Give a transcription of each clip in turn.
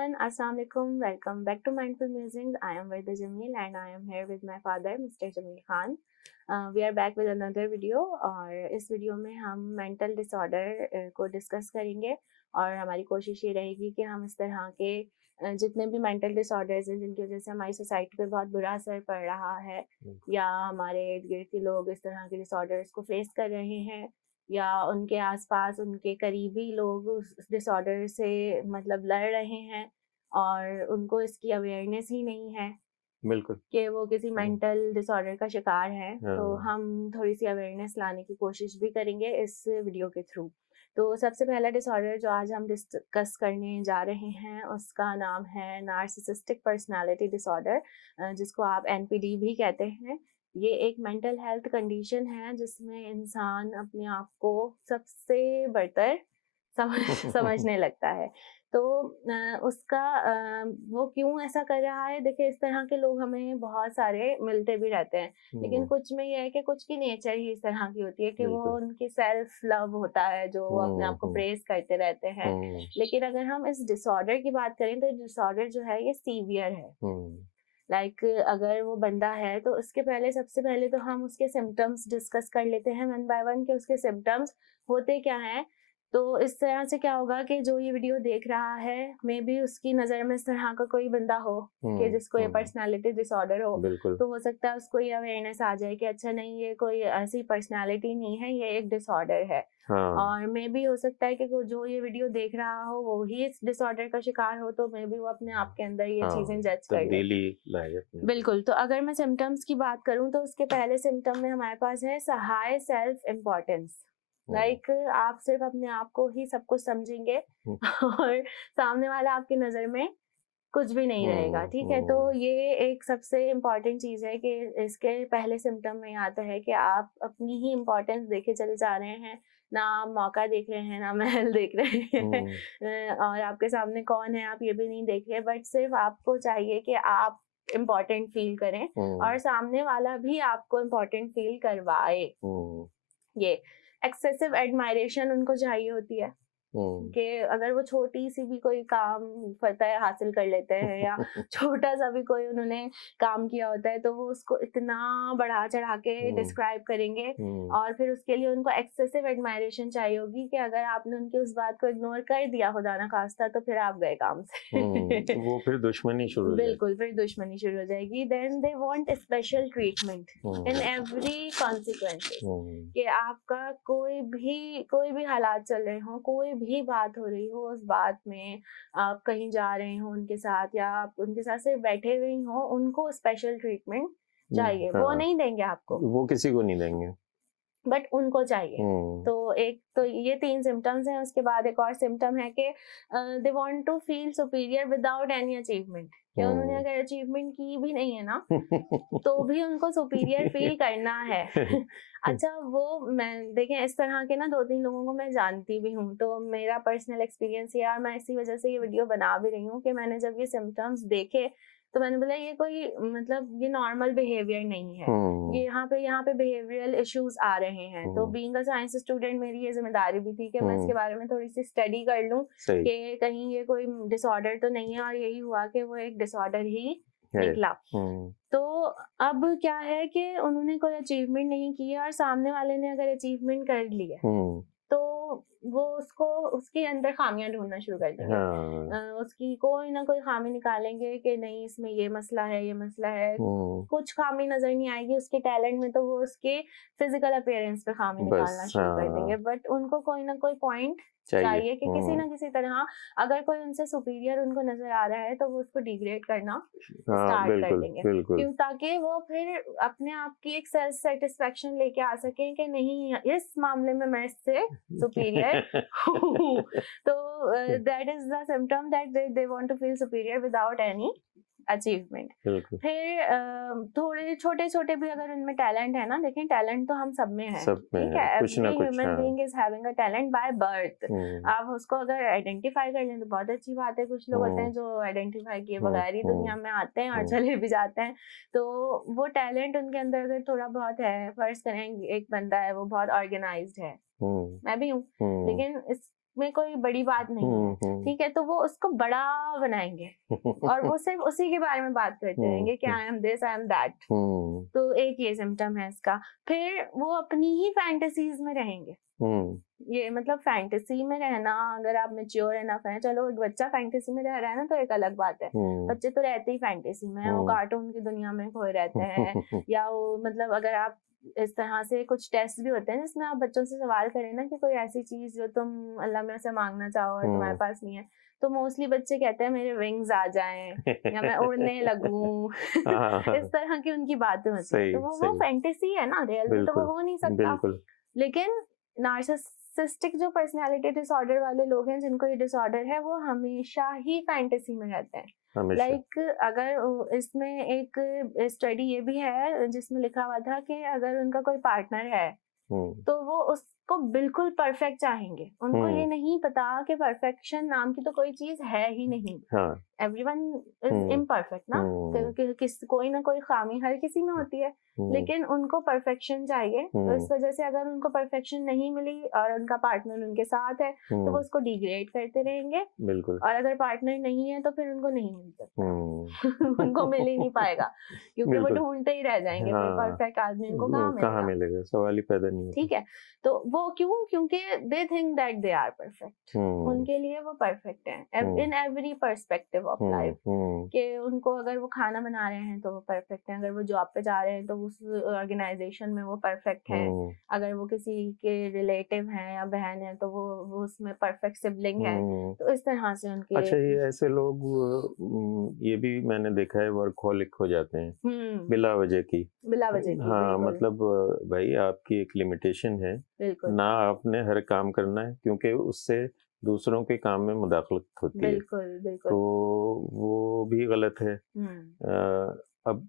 everyone, Assalamu alaikum. Welcome back to Mindful Musings. I am Varda Jamil and I am here with my father, Mr. Jamil Khan. We are back with another video और इस video में हम mental disorder को discuss करेंगे और हमारी कोशिश ये रहेगी कि हम इस तरह के जितने भी मेंटल डिसऑर्डर्स हैं जिनकी वजह से हमारी सोसाइटी पे बहुत बुरा असर पड़ रहा है या हमारे इर्द गिर्द के लोग इस तरह के डिसऑर्डर्स को फेस कर रहे हैं या उनके आसपास उनके करीबी लोग उस डिसऑर्डर से मतलब लड़ रहे हैं और उनको इसकी अवेयरनेस ही नहीं है बिल्कुल कि वो किसी मेंटल डिसऑर्डर का शिकार है। तो हाँ। हम थोड़ी सी अवेयरनेस लाने की कोशिश भी करेंगे इस वीडियो के थ्रू। तो सबसे पहला डिसऑर्डर जो आज हम डिस्कस करने जा रहे हैं उसका नाम है नार्सिसिस्टिक पर्सनालिटी डिसऑर्डर, जिसको आप NPD भी कहते हैं। ये एक मेंटल हेल्थ कंडीशन है जिसमें इंसान अपने आप को सबसे बढ़कर समझने लगता है। तो उसका वो क्यों ऐसा कर रहा है, देखिए इस तरह के लोग हमें बहुत सारे मिलते भी रहते हैं, लेकिन कुछ में ये है कि कुछ की नेचर ही इस तरह की होती है कि वो उनकी सेल्फ लव होता है जो वो अपने आप को प्रेज करते रहते हैं। लेकिन अगर हम इस डिसऑर्डर की बात करें तो डिसऑर्डर जो है ये सीवियर है। लाइक अगर वो बंदा है तो उसके पहले सबसे पहले तो हम उसके सिम्टम्स डिस्कस कर लेते हैं वन बाय वन कि उसके सिम्टम्स होते क्या हैं। तो इस तरह से क्या होगा कि जो ये वीडियो देख रहा है मे बी उसकी नज़र में इस तरह का कोई बंदा हो कि जिसको ये पर्सनालिटी डिसऑर्डर हो, तो हो सकता है उसको ये अवेयरनेस आ जाए कि अच्छा नहीं, ये कोई ऐसी पर्सनालिटी नहीं है, ये एक डिसऑर्डर है। और मे बी हो सकता है कि जो ये वीडियो देख रहा हो वो ही इस डिसऑर्डर का शिकार हो, तो मे बी वो अपने आप के अंदर ये चीजें जज कर ले। बिल्कुल। तो अगर मैं सिम्टम्स की बात करूं तो उसके पहले सिम्टम में हमारे पास है हाई सेल्फ इम्पोर्टेंस। लाइक आप सिर्फ अपने आप को ही सब कुछ समझेंगे और सामने वाला आपकी नजर में कुछ भी नहीं रहेगा। ठीक है, तो ये एक सबसे इम्पोर्टेंट चीज है कि इसके पहले सिम्टम में आता है कि आप अपनी ही इम्पोर्टेंस देखे चले जा रहे हैं, ना मौका देख रहे हैं ना महल देख रहे हैं और आपके सामने कौन है आप ये भी नहीं देख रहे, बट सिर्फ आपको चाहिए कि आप इम्पोर्टेंट फील करें और सामने वाला भी आपको इम्पोर्टेंट फील करवाए। ये एक्सेसिव एडमायरेशन उनको चाहिए होती है कि अगर वो छोटी सी भी कोई काम फतह हासिल कर लेते हैं या छोटा सा भी कोई उन्होंने काम किया होता है तो वो उसको इतना बढ़ा चढ़ा के डिस्क्राइब करेंगे और फिर उसके लिए उनको एक्सेसिव एडमायरेशन चाहिए होगी कि अगर आपने उनकी उस बात को इग्नोर कर दिया खुदा ना खास्ता तो फिर आप गए काम से वो फिर दुश्मनी शुरू बिल्कुल, फिर दुश्मनी शुरू हो जाएगी। Then they want special treatment in every consequences कि आपका कोई भी हालात चल रहे हो, कोई भी बात हो रही हो, उस बात में आप कहीं जा रहे हो उनके साथ या आप उनके साथ सिर्फ बैठे हुए हो, उनको स्पेशल ट्रीटमेंट चाहिए। वो नहीं देंगे आपको, वो किसी को नहीं देंगे, बट उनको चाहिए। तो एक तो ये 3 सिम्टम्स हैं। उसके बाद एक और सिम्टम है कि they want to feel superior without any achievement, कि उन्होंने अगर अचीवमेंट की भी नहीं है ना तो भी उनको सुपीरियर फील करना है। अच्छा, वो मैं देखें इस तरह के ना 2-3 लोगों को मैं जानती भी हूँ, तो मेरा पर्सनल एक्सपीरियंस है और मैं इसी वजह से ये वीडियो बना भी रही हूँ कि मैंने जब ये सिम्टम्स देखे तो मैंने बोला ये कोई मतलब ये नॉर्मल बिहेवियर नहीं है, ये यहाँ पे बिहेवियरल इश्यूज आ रहे हैं। तो बीइंग अ साइंस स्टूडेंट मेरी ये जिम्मेदारी भी थी कि मैं इसके बारे में थोड़ी सी स्टडी कर लूं कि कहीं ये कोई डिसऑर्डर तो नहीं है, और यही हुआ कि वो एक डिसऑर्डर ही निकला। तो अब क्या है कि उन्होंने कोई अचीवमेंट नहीं की और सामने वाले ने अगर अचीवमेंट कर ली है तो वो उसको उसके अंदर खामियां ढूंढना शुरू कर देंगे। उसकी कोई ना कोई खामी निकालेंगे कि नहीं इसमें ये मसला है, ये मसला है। कुछ खामी नजर नहीं आएगी उसके टैलेंट में तो वो उसके फिजिकल अपीयरेंस पे खामी निकालना शुरू कर देंगे, बट उनको कोई ना कोई पॉइंट चाहिए कि किसी ना किसी तरह अगर कोई उनसे सुपीरियर उनको नजर आ रहा है तो वो उसको डिग्रेड करना स्टार्ट कर देंगे। क्यों? ताकि वो फिर अपने आप की एक सेल्फ सेटिस्फेक्शन लेके आ सके कि नहीं इस मामले में मैं इससे सुपीरियर हूँ। तो that is the symptom that they want to feel superior without any achievement. फिर थोड़े छोटे छोटे भी अगर उनमें टैलेंट है ना, देखें टैलेंट तो हम सब में है, ठीक है, every human being is having a talent by birth. आप उसको अगर आइडेंटिफाई कर लें तो बहुत अच्छी बात है। कुछ लोग होते हैं जो आइडेंटिफाई किए बगैर ही दुनिया में आते हैं और चले भी जाते हैं। तो वो टैलेंट उनके अंदर अगर थोड़ा बहुत है, फर्ज करें एक बंदा है वो बहुत ऑर्गेनाइज्ड है, मैं भी हूँ, लेकिन में कोई बड़ी बात नहीं है, ठीक है, तो वो उसको बड़ा बनाएंगे और वो सिर्फ उसी के बारे में बात करते रहेंगे कि I am this, I am that. तो एक ये सिम्टम है इसका। फिर वो अपनी ही फैंटेसीज में रहेंगे। ये मतलब फैंटेसी में रहना, अगर आप मैच्योर इनफ है, चलो एक बच्चा फैंटेसी में रह रहा है ना तो एक अलग बात है, बच्चे तो रहते ही फैंटेसी में, वो कार्टून की दुनिया में खोए रहते हैं या वो मतलब अगर आप इस तरह से कुछ टेस्ट भी होते हैं जिसमें आप बच्चों से सवाल करें ना कि कोई ऐसी चीज जो तुम अल्लाह में से मांगना चाहो और तुम्हारे पास नहीं है, तो मोस्टली बच्चे कहते हैं मेरे विंग्स आ जाएं या मैं उड़ने लगूं इस तरह की उनकी बातें होती हैं। तो वो फैंटेसी है ना, रियल में तो वो हो नहीं सकता। लेकिन नार्सिसिस्टिक जो पर्सनालिटी डिसऑर्डर वाले लोग हैं जिनको ये डिसऑर्डर है, वो हमेशा ही फैंटेसी में रहते हैं। लाइक अगर इसमें एक स्टडी ये भी है जिसमें लिखा हुआ था कि अगर उनका कोई पार्टनर है तो वो उसको बिल्कुल परफेक्ट चाहेंगे। उनको ये नहीं पता कि परफेक्शन नाम की तो कोई चीज है ही नहीं। एवरीवन इज इम्परफेक्ट ना, कोई ना कोई खामी हर किसी में होती है, लेकिन उनको परफेक्शन चाहिए। तो इस वजह से अगर उनको परफेक्शन नहीं मिली और उनका पार्टनर उनके साथ है तो वो उसको डिग्रेड करते रहेंगे। और अगर पार्टनर नहीं है तो फिर उनको नहीं मिल सकता उनको मिल ही नहीं पाएगा क्योंकि वो ढूंढते ही रह जाएंगे। परफेक्ट आदमी उनको कहाँ मिलेगा, सवाल ही पैदा नहीं। ठीक है, तो वो क्योंकि they think that they are perfect. उनके लिए वो परफेक्ट है in every perspective of life. कि उनको अगर वो खाना बना रहे हैं तो वो परफेक्ट है, अगर वो जॉब पे जा रहे हैं तो उस ऑर्गेनाइजेशन में वो परफेक्ट है, अगर वो किसी के रिलेटिव हैं या बहन है तो वो उसमें परफेक्ट सिबलिंग है। तो इस तरह से उनके अच्छा, ये ऐसे लोग ये भी मैंने देखा है वर्कहोलिक हो जाते हैं बिला वजह की। हाँ, मतलब भाई आपकी एक लिमिटेशन है ना, आपने हर काम करना है क्योंकि उससे दूसरों के काम में मुदाखलत होती है। तो वो भी गलत है। अब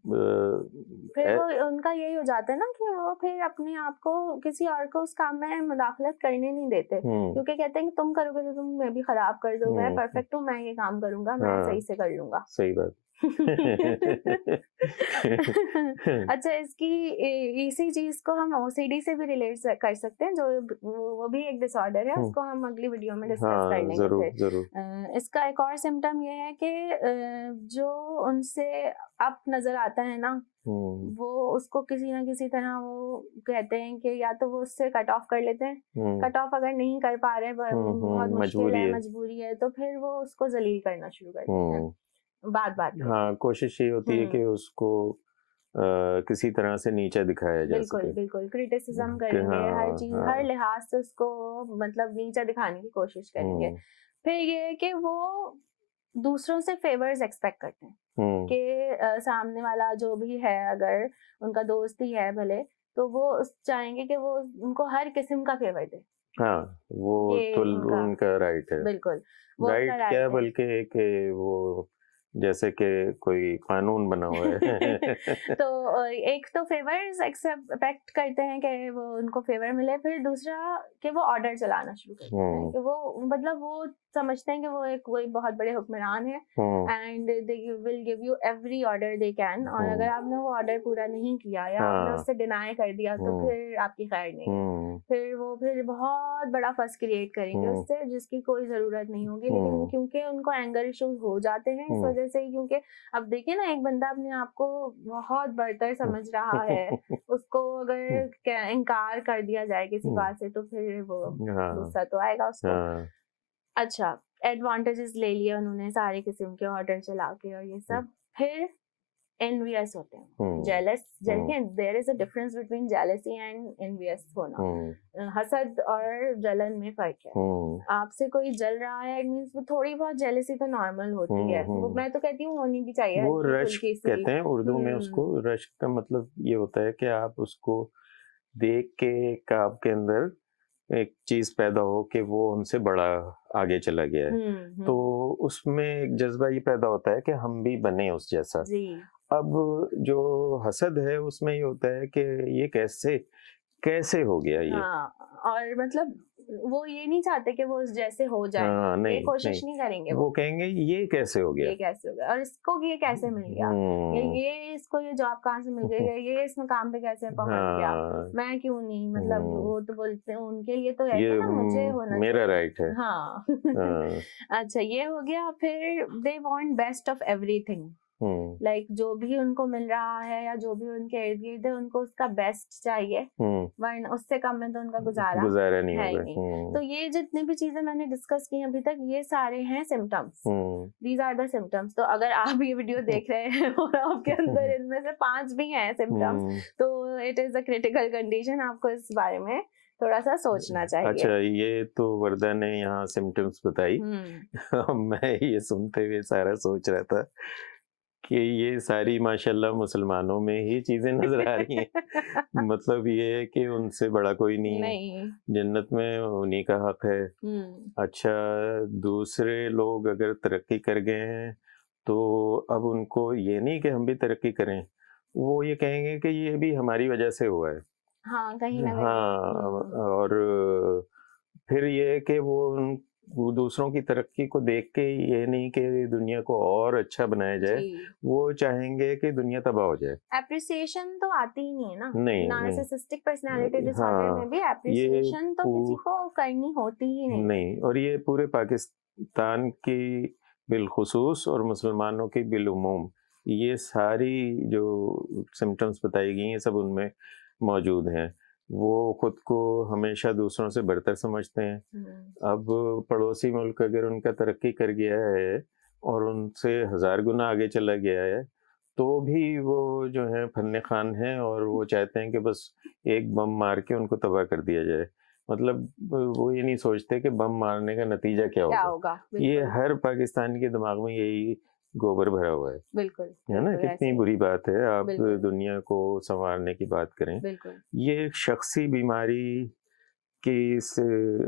फिर वो उनका यही हो जाता है ना कि वो फिर अपने आप को किसी और को उस काम में मुदाखलत करने नहीं देते क्योंकि कहते हैं कि तुम करोगे तो तुम मैं भी खराब कर दो, मैं परफेक्ट हूँ, मैं ये काम करूंगा, मैं सही से कर लूंगा। सही बात। अच्छा, इसकी इसी चीज को हम ओसीडी से भी रिलेट कर सकते हैं, जो वो भी एक डिसऑर्डर है, उसको हम अगली वीडियो में डिस्कस कर लेंगे। जरूर। इसका एक और सिम्टम ये है कि जो उनसे अप नजर आता है ना, वो उसको किसी ना किसी तरह वो कहते हैं कि या तो वो उससे कट ऑफ कर लेते हैं। कट ऑफ अगर नहीं कर पा रहे, बहुत मुश्किल है, मजबूरी है, तो फिर वो उसको जलील करना शुरू कर देते हैं बात में। हाँ, कोशिश ये होती है कि उसको किसी तरह से नीचा दिखाया जा सके। बिल्कुल क्रिटिसिज्म करेंगे, हर चीज हर लिहाज से उसको मतलब नीचा दिखाने की कोशिश करेंगे। फिर ये है कि वो दूसरों से फेवर्स एक्सपेक्ट करते हैं कि सामने वाला जो भी है, अगर उनका दोस्त ही है भले, तो वो चाहेंगे कि वो उनको हर किस्म का फेवर दे। हाँ, वो तो उनका राइट है। बिल्कुल, राइट क्या, बल्कि वो जैसे कि कोई कानून बना हुआ है। तो एक तो फेवर्स एक्सपेक्ट करते हैं कि वो उनको फेवर मिले, फिर दूसरा कि वो ऑर्डर चलाना शुरू करते हैं कि वो मतलब वो समझते हैं कि वो एक कोई बहुत बड़े हुक्मरान है and they will give you every order they can, और अगर आपने वो ऑर्डर पूरा नहीं किया या आपने उससे डिनाई कर दिया तो फिर आपकी खैर नहीं है। फिर बहुत बड़ा फस क्रिएट करेंगे उससे जिसकी कोई जरूरत नहीं होगी, लेकिन क्योंकि उनको एंगर इश्यूज हो जाते हैं इस वजह से, क्योंकि अब देखिए ना, एक बंदा अपने आप को बहुत बड़तर समझ रहा है, उसको अगर इनकार कर दिया जाए किसी बात से तो फिर वो गुस्सा तो आएगा उसको। अच्छा, एडवांटेजेस ले लिए उन्होंने सारे किस्म के ऑर्डर चला के और ये सब। फिर एनवियस होते हैं, jealous. There is a difference between jealousy and envious होना। हसद और जलन में फर्क है। आपसे कोई जल रहा है, इट मींस वो थोड़ी बहुत जेलसी तो नॉर्मल होती है, वो मैं तो कहती हूँ होनी भी चाहिए। वो रश्क कहते हैं उर्दू में उसको। रश्क का मतलब ये होता है कि आप उसको देख के आपके अंदर एक चीज पैदा हो कि वो हमसे बड़ा आगे चला गया है, तो उसमें एक जज्बा ये पैदा होता है कि हम भी बने उस जैसा। अब जो हसद है उसमें ये होता है कि ये कैसे हो गया ये। और मतलब वो ये नहीं चाहते कि वो उस जैसे हो जाए। नहीं, ये कोशिश नहीं करेंगे। वो कहेंगे ये कैसे हो गया, ये कैसे हो गया, और इसको ये कैसे मिल गया, या ये इसको ये जॉब कहाँ से मिल गई, या ये इसमें काम पे कैसे पहुंच गया, मैं क्यों नहीं, मतलब वो तो बोलते हैं उनके लिए तो है ना, मुझे होना मेरा राइट है। हाँ। अच्छा, ये हो गया। फिर they want best of everything, like जो भी उनको मिल रहा है या जो भी उनके इर्द गिर्द है, उनको उसका बेस्ट चाहिए, वरना उससे कम में तो उनका गुजारा नहीं है नहीं। तो ये जितनी भी चीजें मैंने डिस्कस की अभी तक, ये सारे हैं symptoms, these are the symptoms. तो अगर आप ये वीडियो देख रहे हैं और आपके अंदर इनमें से 5 भी हैं सिम्टम्स, तो it is a critical condition, आपको इस बारे में थोड़ा सा सोचना चाहिए। अच्छा, ये तो वर्दा ने यहाँ सिम्टम्स बताई। मैं ये सुनते हुए सारा सोच रहा था कि ये सारी माशाल्लाह मुसलमानों में ही चीजें नजर आ रही हैं। मतलब ये है कि उनसे बड़ा कोई नहीं, जन्नत में उन्हीं का हक है। अच्छा, दूसरे लोग अगर तरक्की कर गए हैं तो अब उनको ये नहीं कि हम भी तरक्की करें, वो ये कहेंगे कि ये भी हमारी वजह से हुआ है। हाँ, कहीं ना कहीं। और फिर ये है कि वो दूसरों की तरक्की को देख के ये नहीं कि दुनिया को और अच्छा बनाया जाए, वो चाहेंगे कि दुनिया तबाह हो जाए। एप्रिसिएशन तो आती ही नहीं है ना, नहीं, नार्सिसिस्टिक पर्सनालिटी डिसऑर्डर में भी एप्रिसिएशन तो किसी को करनी होती ही नहीं। और ये पूरे पाकिस्तान की बिलखुसूस और मुसलमानों की बिलउमूम ये सारी जो सिम्टम्स बताई गई हैं सब उनमें मौजूद हैं। वो खुद को हमेशा दूसरों से बढ़तर समझते हैं। अब पड़ोसी मुल्क अगर उनका तरक्की कर गया है और उनसे 1000 गुना आगे चला गया है, तो भी वो जो है फन्ने खान हैं और वो चाहते हैं कि बस एक बम मार के उनको तबाह कर दिया जाए। मतलब वो ये नहीं सोचते कि बम मारने का नतीजा क्या होगा। ये हर पाकिस्तानी के दिमाग में यही गोबर भरा हुआ है। बिल्कुल, है ना, कितनी बुरी बात है। आप दुनिया को संवारने की बात करें, ये एक शख्सी बीमारी की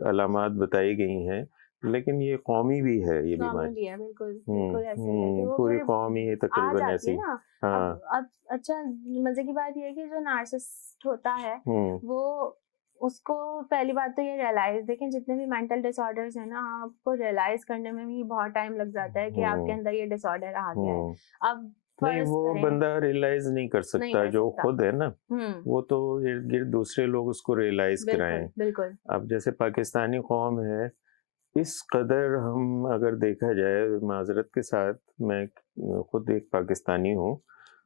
अलामात बताई गई हैं, लेकिन ये कौमी भी है, ये बीमारी पूरी कौम ही तकरीबन ऐसी। हाँ। अब अच्छा, मजे की बात ये है कि जो नार्सिसिस्ट होता है वो उसको पहली बात तो ये रियलाइज, देखें जितने भी मेंटल डिसऑर्डर्स है ना, आपको रियलाइज करने में भी बहुत टाइम लग जाता है कि आपके अंदर ये डिसऑर्डर आ गया है। अब नहीं, वो बंदा रियलाइज नहीं कर सकता, जो खुद है ना, वो तो इर्द गिर्द दूसरे लोग उसको रियलाइज कराएं। बिल्कुल। अब जैसे पाकिस्तानी कौम है, इस कदर हम अगर देखा जाए, माजरत के साथ मैं खुद एक पाकिस्तानी हूँ,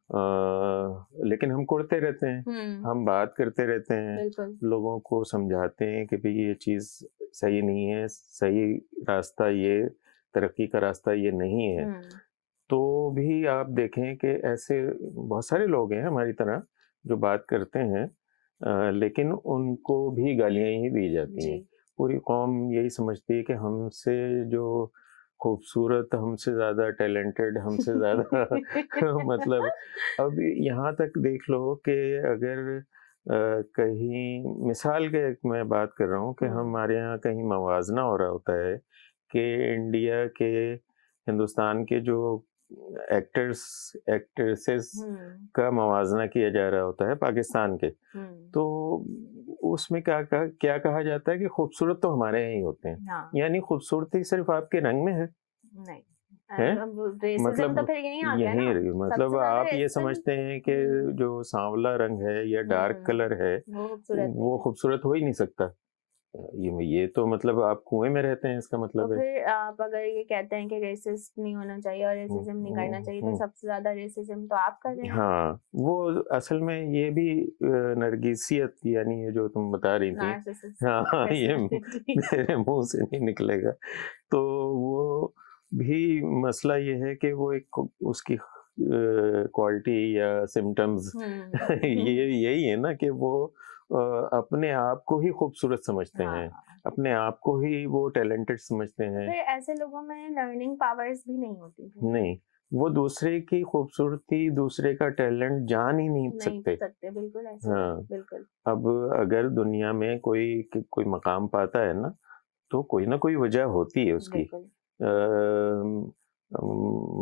लेकिन हम कुड़ते रहते हैं, हम बात करते रहते हैं, लोगों को समझाते हैं कि भाई ये चीज़ सही नहीं है, सही रास्ता ये, तरक्की का रास्ता ये नहीं है। तो भी आप देखें कि ऐसे बहुत सारे लोग हैं हमारी तरह जो बात करते हैं, लेकिन उनको भी गालियाँ ही दी जाती हैं। पूरी कौम यही समझती है कि हमसे जो खूबसूरत, हमसे ज़्यादा टैलेंटेड, हमसे ज़्यादा मतलब अब यहाँ तक देख लो कि अगर कहीं मिसाल के मैं बात कर रहा हूँ कि हमारे यहाँ कहीं मवाजना हो रहा होता है कि इंडिया के, हिंदुस्तान के जो एक्टर्स एक्ट्रेसेस का मवाजना किया जा रहा होता है पाकिस्तान के, तो उसमें क्या कहा जाता है कि खूबसूरत तो हमारे यहाँ ही होते हैं। यानी खूबसूरती सिर्फ आपके रंग में है, नहीं है? मतलब तो फिर यही मतलब आप ये समझते हैं कि जो सांवला रंग है या डार्क कलर है वो खूबसूरत हो ही नहीं सकता। ये तो मतलब आप कुएं में रहते हैं, इसका मतलब तो फिर आप अगर ये कहते हैं कि रेसिस्ट नहीं होना चाहिए और रेसिज्म नहीं करना चाहिए, तो सबसे ज्यादा रेसिज्म तो आप कर रहे हैं। हाँ, वो असल में ये भी नरगिसियत, यानी ये जो तुम बता रही थी, हाँ, ये मेरे मुंह से नहीं निकलेगा। तो वो भी मसला ये है कि वो एक उसकी क्वालिटी या सिम्टम्स ये यही है ना कि वो अपने आप को ही खूबसूरत समझते हैं, अपने आप को ही वो टैलेंटेड समझते हैं। फिर ऐसे लोगों में लर्निंग पावर्स भी नहीं होती। नहीं, वो दूसरे की खूबसूरती, दूसरे का टैलेंट जान ही नहीं सकते। बिल्कुल ऐसे। हाँ, बिल्कुल। अब अगर दुनिया में कोई मकाम पाता है ना, तो कोई ना कोई वजह होती है उसकी।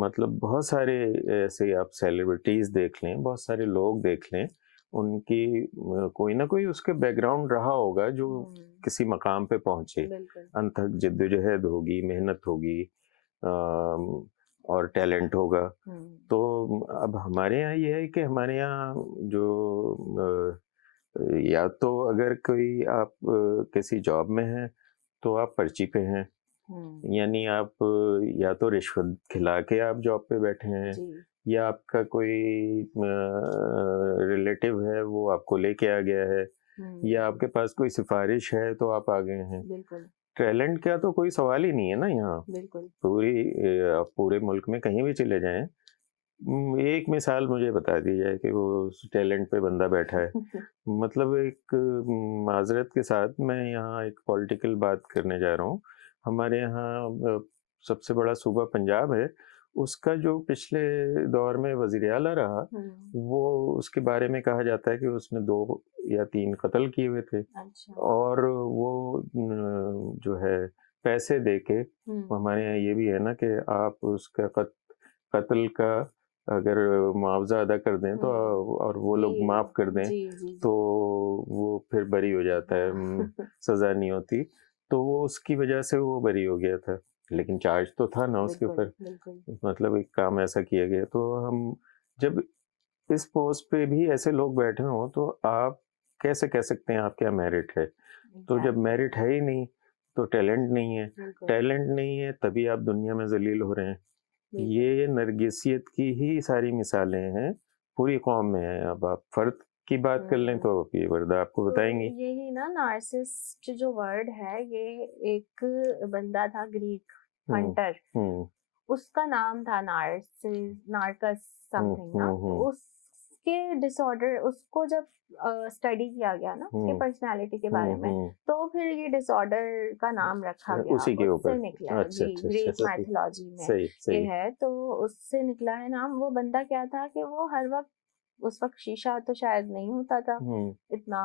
मतलब बहुत सारे ऐसे आप सेलिब्रिटीज देख लें, बहुत सारे लोग देख लें, उनकी कोई ना कोई उसके बैकग्राउंड रहा होगा जो किसी मकाम पे पहुंचे, अनथक जिद्दोजहद होगी, मेहनत होगी और टैलेंट होगा। तो अब हमारे यहाँ ये है कि हमारे यहाँ जो या तो अगर कोई आप किसी जॉब में हैं तो आप पर्ची पे हैं, यानी आप या तो रिश्वत खिला के आप जॉब पे बैठे हैं, या आपका कोई रिलेटिव है वो आपको लेके आ गया है, या आपके पास कोई सिफारिश है तो आप आ गए हैं। टैलेंट का तो कोई सवाल ही नहीं है ना यहाँ। पूरे मुल्क में कहीं भी चले जाएं, एक मिसाल मुझे बता दी जाए कि वो टैलेंट पे बंदा बैठा है। मतलब एक माजरत के साथ मैं यहाँ एक पॉलिटिकल बात करने जा रहा हूँ। हमारे यहाँ सबसे बड़ा सूबा पंजाब है, उसका जो पिछले दौर में वज़ीर आला रहा, वो उसके बारे में कहा जाता है कि उसने 2 या 3 कत्ल किए हुए थे। अच्छा। और वो जो है पैसे देके, हमारे यहाँ ये भी है ना कि आप उसका कत्ल का अगर मुआवजा अदा कर दें तो और वो लोग माफ़ कर दें तो वो फिर बरी हो जाता है, सज़ा नहीं होती। तो वो उसकी वजह से वो बरी हो गया था, लेकिन चार्ज तो था ना उसके ऊपर, मतलब एक काम ऐसा किया गया। तो हम जब इस पोस्ट पे भी ऐसे लोग बैठे हों तो आप कैसे कह सकते हैं आप क्या मेरिट है? तो जब मेरिट है ही नहीं तो टैलेंट नहीं है, टैलेंट नहीं है तभी आप दुनिया में ज़लील हो रहे हैं। ये नरगिसियत की ही सारी मिसालें हैं, पूरी कौम में है। अब आप फर्द की बात कर लें तो ये वर्दा आपको बताएंगी। यही ना, नार्सिसिस्ट जो वर्ड है, ये एक बंदा था ग्रीक हंटर, उसका नाम था नार्कस समथिंग ना। उसके डिसऑर्डर, उसको जब स्टडी किया गया ना उसकी पर्सनालिटी के बारे में, तो फिर ये डिसऑर्डर का नाम रखा गया, उसी के ऊपर निकला। जी, ग्रीक माइथोलॉजी में ये है, तो उससे निकला है नाम। वो बंदा क्या था कि वो हर वक्त, उस वक्त शीशा तो शायद नहीं होता था इतना,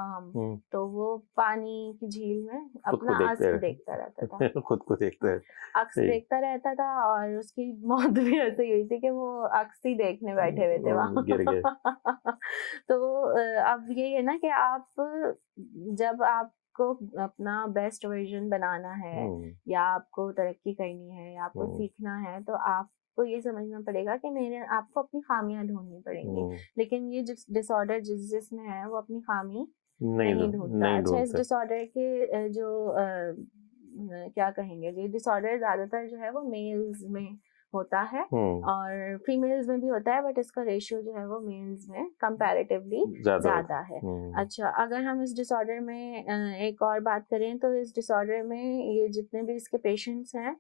तो वो पानी की झील में अपना अक्स देखता रहता था। खुद को देखता है, अक्स देखता रहता था, और उसकी मौत भी ऐसे हुई थी कि वो अक्स ही देखने बैठे हुए थे वहाँ। गिर गए। तो अब ये है ना कि आप जब आपको अपना बेस्ट वर्जन बनाना है, या आपको तरक्की करनी है, या आपको सीखना है, तो आपको ये समझना पड़ेगा कि आपको अपनी खामियां ढूंढनी पड़ेंगी। लेकिन ये डिसऑर्डर जिसमें है वो अपनी खामी नहीं ढूंढता। अच्छा, इस डिसऑर्डर के जो क्या कहेंगे, ये डिसऑर्डर ज्यादातर जो है वो मेल्स में होता है और फीमेल्स में भी होता है, बट इसका रेशियो जो है वो मेल्स में कंपैरेटिवली ज्यादा है। अच्छा, अगर हम इस डिसऑर्डर में एक और बात करें, तो इस डिसऑर्डर में ये जितने भी इसके पेशेंट्स हैं,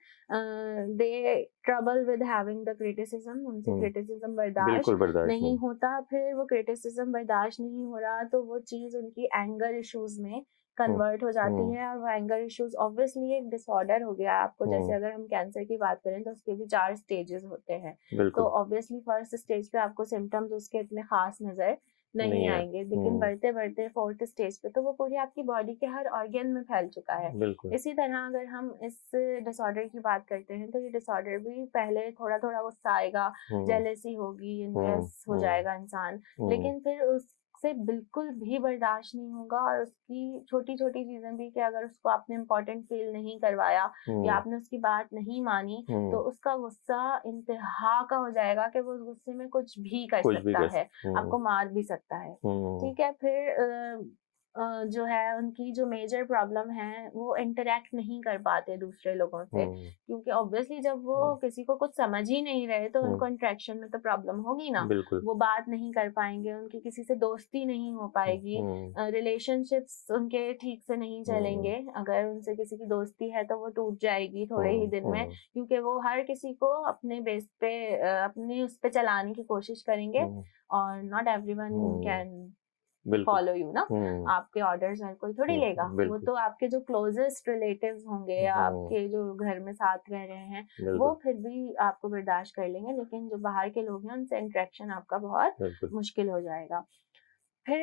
they trouble with having the criticism. उनसे क्रिटिसिज्म बर्दाश्त नहीं होता। फिर वो क्रिटिसिज्म बर्दाश्त नहीं हो रहा तो वो चीज उनकी एंगर इश्यूज में कन्वर्ट हो जाती है, और वो एंगर इश्यूज ऑब्वियसली एक डिसऑर्डर हो गया आपको। जैसे अगर हम कैंसर की बात करें तो उसके भी 4 स्टेजेस होते हैं, तो ऑब्वियसली फर्स्ट स्टेज पे आपको सिम्टम्स उसके इतने खास नजर नहीं आएंगे, लेकिन बढ़ते बढ़ते 4th स्टेज पे तो वो पूरी आपकी बॉडी के हर ऑर्गन में फैल चुका है। इसी तरह अगर हम इस डिसऑर्डर की बात करते हैं, तो ये डिसऑर्डर भी पहले थोड़ा थोड़ा गुस्सा आएगा, जेलेसी होगी, इन्वेस्ट हो जाएगा इंसान, लेकिन फिर उससे बिल्कुल भी बर्दाश्त नहीं होगा, और उसकी छोटी छोटी चीजें भी, कि अगर उसको आपने इम्पोर्टेंट फील नहीं करवाया या आपने उसकी बात नहीं मानी, तो उसका गुस्सा इंतहा का हो जाएगा कि वो उस गुस्से में कुछ भी कर सकता है, आपको मार भी सकता है। ठीक है, फिर जो है उनकी जो मेजर प्रॉब्लम है, वो इंटरेक्ट नहीं कर पाते दूसरे लोगों से, क्योंकि ऑब्वियसली जब वो किसी को कुछ समझ ही नहीं रहे तो उनको इंटरेक्शन में तो प्रॉब्लम होगी ना, वो बात नहीं कर पाएंगे, उनकी किसी से दोस्ती नहीं हो पाएगी, रिलेशनशिप्स उनके ठीक से नहीं चलेंगे। अगर उनसे किसी की दोस्ती है तो वो टूट जाएगी थोड़े ही दिन में, क्योंकि वो हर किसी को अपने बेस पे, अपने उस पे चलाने की कोशिश करेंगे, और not everyone can follow you ना। आपके ऑर्डर्स हर कोई थोड़ी लेगा, वो तो आपके जो क्लोजेस्ट रिलेटिव्स होंगे या आपके जो घर में साथ रह रहे हैं वो फिर भी आपको बर्दाश्त कर लेंगे, लेकिन जो बाहर के लोग हैं उनसे इंटरेक्शन आपका बहुत मुश्किल हो जाएगा। फिर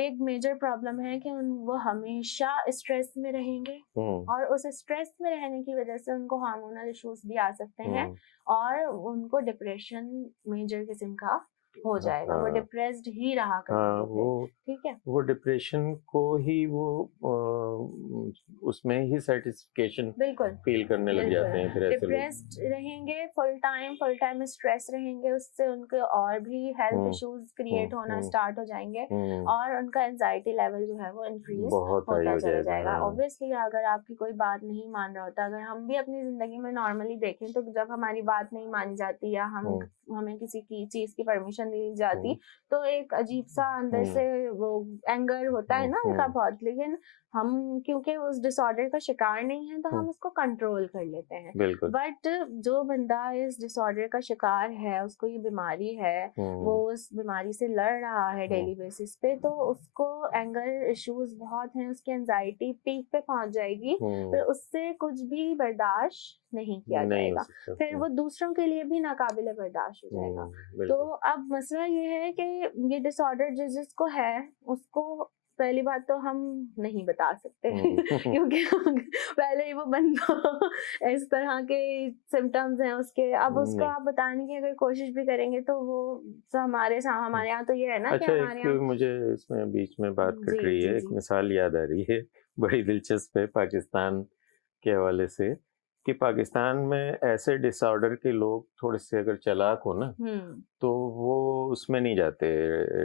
एक मेजर प्रॉब्लम है कि वो हमेशा स्ट्रेस में रहेंगे, और उस स्ट्रेस में रहने की वजह से उनको हार्मोनल इश्यूज भी आ सकते हैं, और उनको डिप्रेशन मेजर किस्म का हो जाएगा, वो डिप्रेस्ड ही रहा हाँ, करेंगे। वो ठीक है, वो डिप्रेशन को ही वो उसमें ही सेटिस्फेक्शन बिल्कुल फील करने लग जाते हैं फिर ऐसे लोग। डिप्रेस्ड रहेंगे, फुल टाइम स्ट्रेस रहेंगे, उससे उनके और भी हेल्थ इश्यूज क्रिएट होना स्टार्ट हो जाएंगे और उनका एंजाइटी लेवल जो है वो इंक्रीज बहुत हाई होता हो चला जाएगा। हाँ। ऑब्वियसली अगर आपकी कोई बात नहीं मान रहा होता, अगर हम भी अपनी जिंदगी में नॉर्मली देखें तो जब हमारी बात नहीं मानी जाती या हमें किसी की चीज की परमिशन दी जाती तो एक अजीब सा अंदर से वो एंगर होता है ना उनका बहुत, लेकिन हम क्योंकि उस डिसऑर्डर का शिकार नहीं है तो हम उसको कंट्रोल कर लेते हैं। बट जो बंदा इस डिसऑर्डर का शिकार है, उसको ये बीमारी है, वो उस बीमारी से लड़ रहा है डेली बेसिस पे, तो उसको एंगर इश्यूज बहुत हैं, उसकी एंजाइटी पीक पे पहुंच जाएगी, फिर उससे कुछ भी बर्दाश्त नहीं किया जाएगा, फिर वो दूसरों के लिए भी नाकाबिले बर्दाश्त हो जाएगा। तो अब मसला ये है कि ये डिसऑर्डर जिसको है उसको पहली बात तो हम नहीं बता सकते क्योंकि पहले ही वो बंदा इस तरह के सिम्टम्स हैं उसके, अब उसको आप बताने की अगर कोशिश भी करेंगे तो वो हमारे यहाँ तो ये है ना अच्छा, कि हमारे यहाँ मुझे इसमें बीच में बात कट रही है, एक मिसाल याद आ रही है बड़ी दिलचस्प है पाकिस्तान के हवाले से, कि पाकिस्तान में ऐसे डिसऑर्डर के लोग थोड़े से अगर चालाक हो ना तो वो उसमें नहीं जाते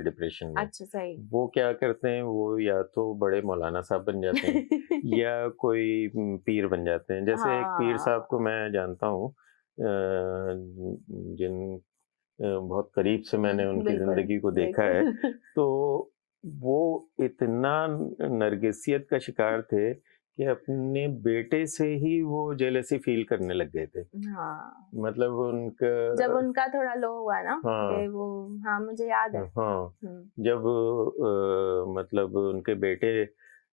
डिप्रेशन में। अच्छा, सही। वो क्या करते हैं, वो या तो बड़े मौलाना साहब बन जाते हैं या कोई पीर बन जाते हैं। जैसे एक पीर साहब को मैं जानता हूँ, जिन बहुत करीब से मैंने उनकी जिंदगी को देखा है, तो वो इतना नरगिसियत का शिकार थे कि अपने बेटे से ही वो जेलसी फील करने लग गए थे। हाँ, मतलब उनका जब उनका थोड़ा लो हुआ ना कि वो, हाँ मुझे याद है। जब मतलब उनके बेटे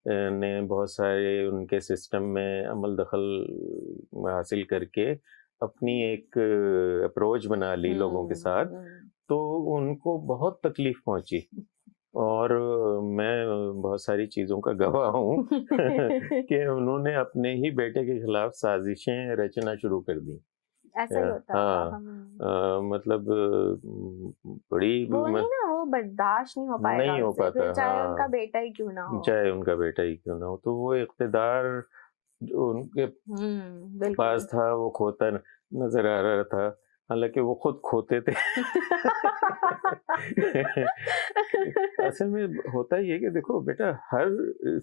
ने बहुत सारे उनके सिस्टम में अमल दखल हासिल करके अपनी एक अप्रोच बना ली लोगों के साथ, तो उनको बहुत तकलीफ पहुंची और मैं बहुत सारी चीज़ों का गवाह हूँ कि उन्होंने अपने ही बेटे के खिलाफ साजिशें रचना शुरू कर दी। ऐसा ही होता हाँ, मतलब बड़ी वो नहीं ना, वो बर्दाश्त नहीं हो पाएगा, नहीं हो पाता, चाहे उनका बेटा ही क्यों ना हो, चाहे उनका बेटा ही क्यों ना हो, तो वो इक़्तिदार जो उनके पास था वो खोता नजर आ रहा था, हालांकि वो खुद खोते थे। असल में होता ही है कि देखो बेटा, हर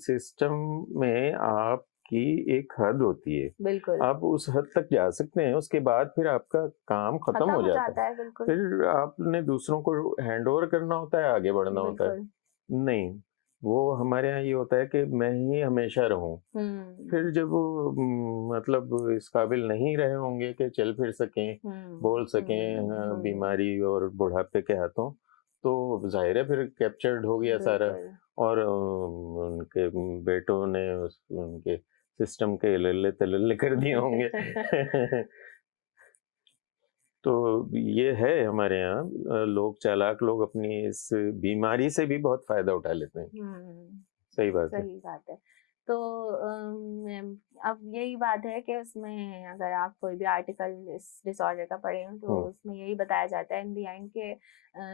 सिस्टम में आपकी एक हद होती है, बिल्कुल आप उस हद तक जा सकते हैं, उसके बाद फिर आपका काम खत्म हो जाता है, फिर आपने दूसरों को हैंड ओवर करना होता है, आगे बढ़ना होता है। नहीं, वो हमारे यहाँ ये होता है कि मैं ही हमेशा रहूं, फिर जब वो मतलब इस काबिल नहीं रहे होंगे कि चल फिर सकें, बोल सकें बीमारी और बुढ़ापे के हाथों, तो जाहिर है फिर कैप्चर्ड हो गया सारा, और उनके बेटों ने उनके सिस्टम के लल्ले तलल्ले कर दिए होंगे। तो ये है हमारे यहाँ, लोग चालाक लोग अपनी इस बीमारी से भी बहुत फायदा उठा लेते हैं। सही बात है। सही बात है। तो अब यही बात है कि उसमें अगर आप कोई भी आर्टिकल इस डिसऑर्डर का पढ़े हो तो उसमें यही बताया जाता है इन दी एंड के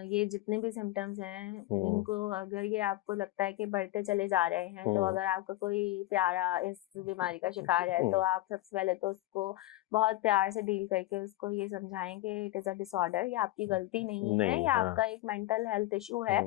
ये जितने भी सिम्टम्स हैं इनको अगर ये आपको लगता है कि बढ़ते चले जा रहे हैं, तो अगर आपका कोई प्यारा इस बीमारी का शिकार है तो आप सबसे पहले तो उसको बहुत प्यार से डील करके उसको ये समझाएं कि इट इज अ डिसऑर्डर, ये आपकी गलती नहीं है, ये आपका एक मेंटल हेल्थ इशू है।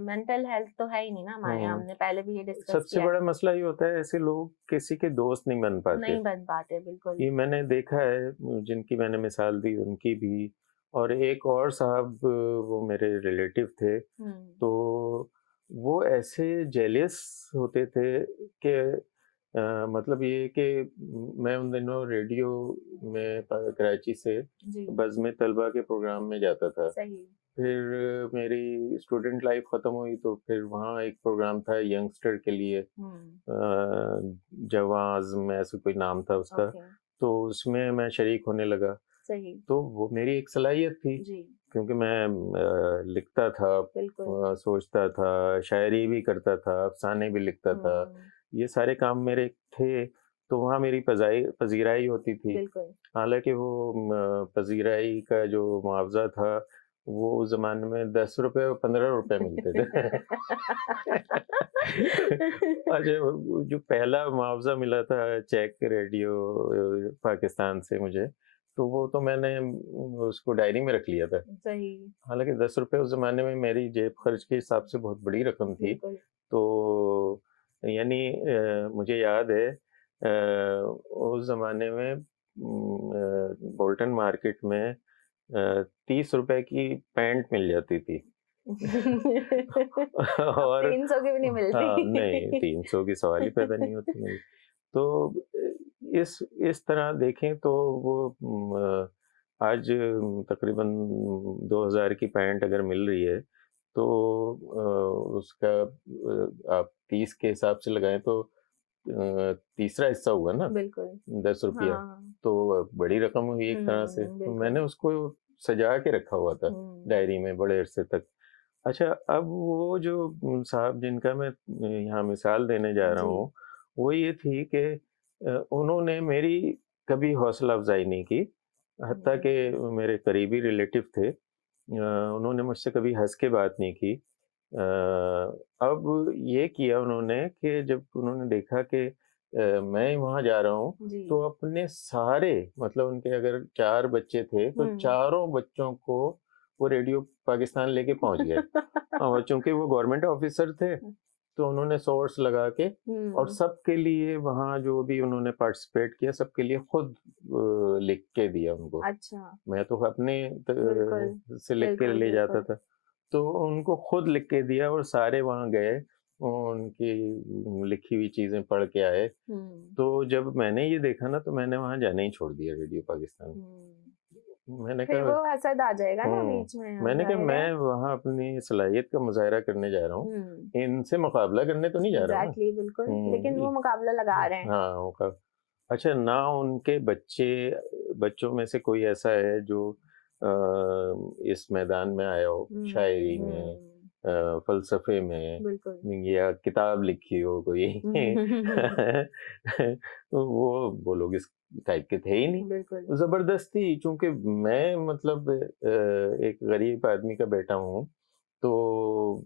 मेंटल हेल्थ तो है ही नहीं ना हमारे यहाँ, हमने पहले भी ये डिस्कस किया। सबसे बड़ा मसला ये होता है, ऐसे लोग किसी के दोस्त नहीं बन पाते, बिल्कुल। ये मैंने देखा है, जिनकी मैंने मिसाल दी उनकी भी, और एक और साहब वो मेरे रिलेटिव थे, तो वो ऐसे जेलियस होते थे कि मतलब ये कि मैं उन दिनों रेडियो में कराची से बज़्म तलबा के प्रोग्राम में जाता था। फिर मेरी स्टूडेंट लाइफ ख़त्म हुई तो फिर वहाँ एक प्रोग्राम था यंगस्टर के लिए, जवां आज़म ऐसे कोई नाम था उसका, तो उसमें मैं शरीक होने लगा। तो वो मेरी एक सलाहियत थी, क्योंकि मैं लिखता था, सोचता था, शायरी भी करता था, अफसाने भी लिखता था, ये सारे काम मेरे थे, तो वहाँ मेरी पजीराई होती थी। हालांकि वो पजीराई का जो मुआवजा था वो उस जमाने में 10 रुपए और 15 रुपए मिलते थे। अच्छा, जो पहला मुआवजा मिला था चेक रेडियो पाकिस्तान से मुझे, तो वो तो मैंने उसको डायरी में रख लिया था। सही। हालांकि 10 रुपए उस जमाने में मेरी जेब खर्च के हिसाब से बहुत बड़ी रकम थी। तो यानी मुझे याद है उस जमाने में बोल्टन मार्केट में 30 रुपए की पैंट मिल जाती थी। और 300 की भी नहीं मिलती। हाँ, नहीं 300 की सवाल ही पैदा नहीं होती मेरी। तो इस तरह देखें तो वो आज तकरीबन 2000 की पैंट अगर मिल रही है तो उसका आप 30 के हिसाब से लगाएं तो तीसरा हिस्सा हुआ ना, बिल्कुल 10 रुपया। हाँ। तो बड़ी रकम हुई एक तरह से। तो मैंने उसको सजा के रखा हुआ था डायरी में बड़े अरसे तक। अच्छा, अब वो जो साहब जिनका मैं यहाँ मिसाल देने जा रहा हूँ, वो ये थी कि उन्होंने मेरी कभी हौसला अफजाई नहीं की, हत्ता कि मेरे करीबी रिलेटिव थे, उन्होंने मुझसे कभी हंस के बात नहीं की। अब ये किया उन्होंने कि जब उन्होंने देखा कि मैं वहाँ जा रहा हूँ, तो अपने सारे, मतलब उनके अगर 4 बच्चे थे तो चारों बच्चों को वो रेडियो पाकिस्तान लेके पहुंच गए। और चूंकि वो गवर्नमेंट ऑफिसर थे तो उन्होंने सोर्स लगा के और सबके लिए वहाँ जो भी उन्होंने पार्टिसिपेट किया सबके लिए खुद लिख के दिया उनको। अच्छा। मैं तो अपने से लिख के ले जाता था, तो उनको खुद लिख के दिया और सारे वहाँ गए, उनकी लिखी हुई चीजें पढ़ के आए। तो जब मैंने ये देखा ना तो मैंने वहाँ जाना ही छोड़ दिया रेडियो पाकिस्तान। मैंने फिर वो असद आ जाएगा ना बीच में। मैंने कहा मैं वहाँ अपनी सलाहियत का मुजाहरा करने जा रहा हूँ, इनसे मुकाबला करने तो नहीं जा रहा हूँ। एग्जैक्टली, बिल्कुल। लेकिन वो मुकाबला लगा रहे हैं। हाँ, अच्छा, ना उनके बच्चों में से कोई ऐसा है जो इस मैदान में आया हो, शायरी में, फलसफे में, या किताब लिखी हो कोई। वो लोग इस टाइप के थे ही नहीं। जबरदस्ती, चूंकि मैं मतलब एक गरीब आदमी का बेटा हूँ, तो